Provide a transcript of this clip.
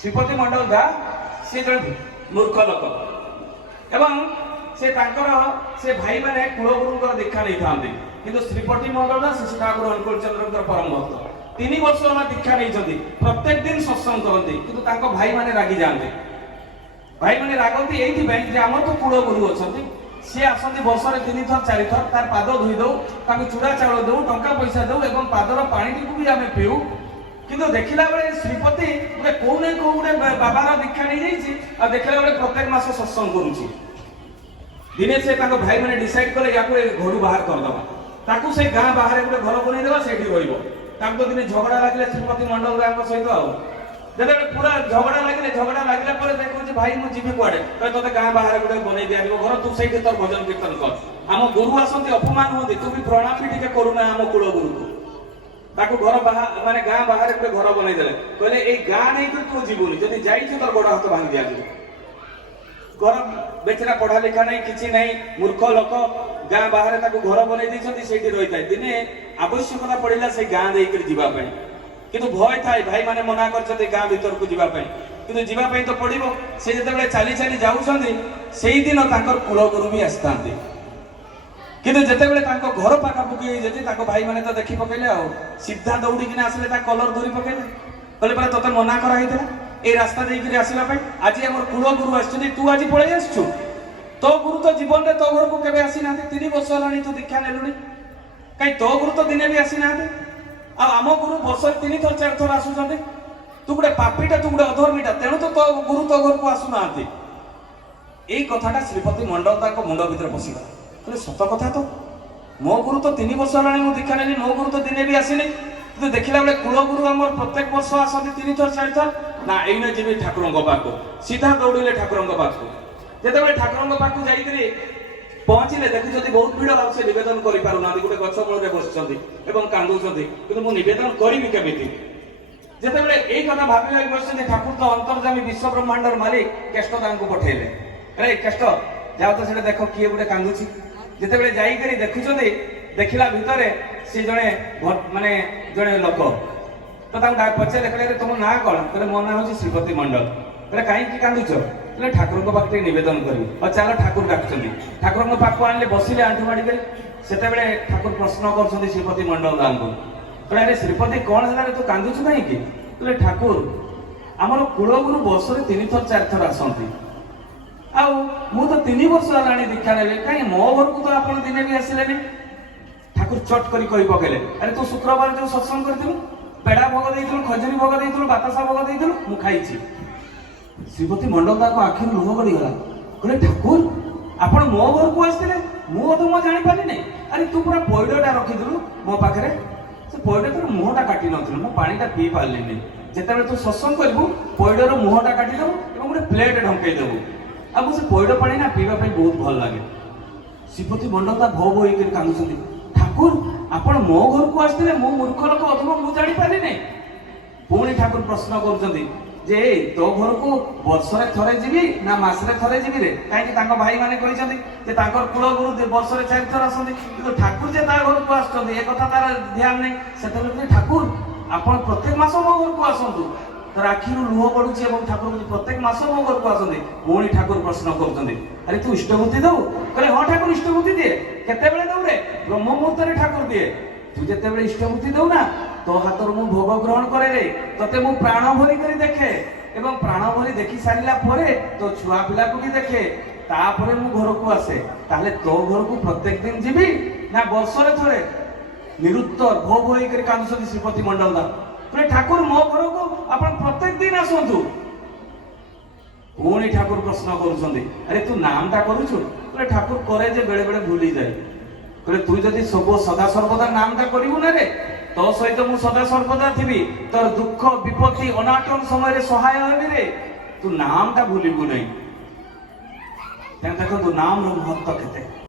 ଶ୍ରୀପତି ମଣ୍ଡଳ ଦା ସେ ଜଣେ ମୂର୍ଖ ଲୋକ ଏବଂ ସେ ତାଙ୍କର ସେ ଭାଇମାନେ କୁଳଗୁରୁଙ୍କର ଦୀକ୍ଷା ନେଇଥାନ୍ତି, କିନ୍ତୁ ଶ୍ରୀପତି ମଣ୍ଡଳ ଦା ଶିଶୁ ଠାକୁର ଅନୁକୂଳ ଚନ୍ଦ୍ରଙ୍କର ପରମ ଭକ୍ତ 3 ବର୍ଷ ହେଲା ଦୀକ୍ଷା ନେଇଛନ୍ତି, ପ୍ରତ୍ୟେକ ଦିନ ସତ୍ସଙ୍ଗ କରନ୍ତି, କିନ୍ତୁ ତାଙ୍କ ଭାଇମାନେ ରାଗି ଯାଆନ୍ତି। ଭାଇମାନେ ରାଗନ୍ତି ଏଇଥିପାଇଁ ଯେ ଆମର ତ କୁଳଗୁରୁ ଅଛନ୍ତି, सी आसती वर्षे 3 थर 4 थर तार पाद धोई दौ, चूड़ा चाउल दौ, टंका पैसा दौ एवं पादर पानी भी आम पीऊ, किंतु देखला बेले श्रीपति गोटे कौ ना कौ गोटे बाबार दीक्षा नहीं जाइए आ देखला बेले प्रत्येक मास सत्संग करुच्ची। दिने से भाई मैंने डिसाइड कले या घर बाहर करदे ताकू से गाँ बाहर गोटे घर बनईदेवा से दिने झगड़ा लगे श्रीपति मंडल सहित जब पूरा झगड़ा लगे देखो भाई मुझे जीवी कुआड़े ते गाँ बाहर गोटे बन दिया घर तू से तोर भजन कीर्तन कर आम गुरु आसती अपमान होती तू भी प्रणाम भी टे करूना आम कूल गुरु को घर बाहर माने गाँ बाहर गोटे घर बनईदे कहले ये गाँ नहीं तू जीवनी जब जाइए तोर गोड़ हाथ भांगी दिया घर बेचारा पढ़ा लिखा नहीं किसी नहीं मूर्ख लोक गाँ बाहर घर बनई से रही था दिने आवश्यकता पड़ा से गाँ देकर जीवाई किंतु भय थाए भाई माने मना कर गाँ भीतर को जीवाई किंतु जीवाई तो पड़ो से जो चली चली जाऊँगी से ही दिन कुलगुरु भी आसता किंतु जितेबाला घर पाखापुखी जति भाई मैंने तो देखी पकड़े आ सीधा दौड़िकी आसिले कलर धरी पकड़े कहले परा तोते मना कराइला ए रास्ता देकर आसवाई आज आम कुलगुरु आसुच्च तू आज पलि आसु तो गुरु तो जीवन में तो घर को केवे आसी ना 3 वर्ष है तू दीक्षा नेलुनी कहीं तो गुरु तो दिने भी आसी ना आम गुरु वर्ष 3 थर 4 थर आसुच्च तू गोटे पापीटा तू गोटे अधर्मीटा तेणु तो गुरु तो घर को आसुना यही कथाटा श्रीपति मंडल मुंड भर पशिगला कहले सत कथा तो मो गुरु तो 3 वर्ष है दीक्षा नेली मो गुरु तो दिने भी आसनी तो देखला बेले कुलगुरु आम प्रत्येक वर्ष आसती 3 थर 4 थर ना एने जी ठाकुर पाक सीधा दौड़े ठाकुर पाक जिते ठाकुर पाक जाइए पहुँचले देखुं बहुत भीड़ से नवेदन करना गोटे गछ मूल बस कांदुंट कि मुझे नवेदन करी केमी जिते यही कथा भाव बस ठाकुर तो अंतर्जामी विश्व ब्रह्मांडर मालिक केष्ट पठेले अरे केष्ट जाओ तो से देख किए गोटे कांदुची जिते जाइए देखुं देखला भितर सी जड़े माने जड़े लोक तो पचारे कहले तुम ना कौन कहले मो ना हूँ श्रीपति मंडल कहले कहीं कांदुच कहले ठाकुर पाखे नवेदन करी और चलो ठाकुर डाकुंट ठाकुर पाक आने बसिले आंठू माड़ी से ठाकुर प्रश्न कर श्रीपति मंडल दान को कहले अरे श्रीपति कौन है तू कांदुच कहीं कहले ठाकुर आमर कुलगुरु वर्ष 3 थर 4 थर आसती मु तो 3 वर्ष है दीक्षा ने कहीं मो घर को तो आप दिने भी आसिले ठाकुर चट कर कही पकेले अरे तू शुक्रवार जो सत्संग कर पेड़ा भोग दे खजुरी भोग दे बातासा भोग दे मु खाई श्रीपति मंडल आखि लुह गड़गला कहले ठाकुर आपण मो घर को आसते मुझे मो जापारि नहीं अरे तू पूरा पैडटा रखीदु मो पाखे से पैड तो मुहटा काटी नी मो पाटा पी पार्ली जिते तू सत्संग करू पैडर मुहटा काटिदेबू और गोटे प्लेट ढंकईदेबू आ मुझे पैड पा ना पीवाई बहुत भल लगे श्रीपति मंडल भो भो होकर कांदुंट ठाकुर आपण मो घर को आसते मो मूर्ख लोक अथवा मुझे जापारि नहीं पुणी ठाकुर प्रश्न कर जे तो घर को वर्ष थे जी ना मसरे थे जी रे कहीं भाई मैंने कुलगुरु वर्ष 4 थर आसती कि ठाकुर जे घर को आसुँच एक तार ध्यान नहीं से ठाकुर आप प्रत्येक मास मो घर को आसतु तर आखि लुह पड़ुची ठाकुर प्रत्येक मास मो घर को आसते पुणी ठाकुर प्रश्न कर अरे तू इष्टभूति दौ कहले हाँ ठाकुर इष्टभूति दिए केते दौ रे ब्रह्म मुहूर्त ठाकुर दिए तू जिते इष्टभूति दौ ना तो हाथ मु भोग ग्रहण करे तोते मु प्राण भरी कर देखे एवं प्राण भरी देखी सारा तो छुआ पिला को भी देखे तापर मु घर को आसे ताहले तो घर को प्रत्येक दिन जीवी ना वर्ष थे निरुत्तर भो भो होकर कांदुंट श्रीपति मंडल दा ठाकुर मो घर को आप प्रत्येक दिन आसतु पुणी ठाकुर प्रश्न कर तू नामटा करुचु ठाकुर करे जे बेले बेले भूली जाए कहले तू जदि सब सदा सर्वदा नामटा करू ना रे तो सहित मु सदा सर्वदा थी तोर दुख विपत्ति अनाटन समय सहाय हेबी रे तू नामटा भूलबू नहीं देखो तू नाम महत्व केते।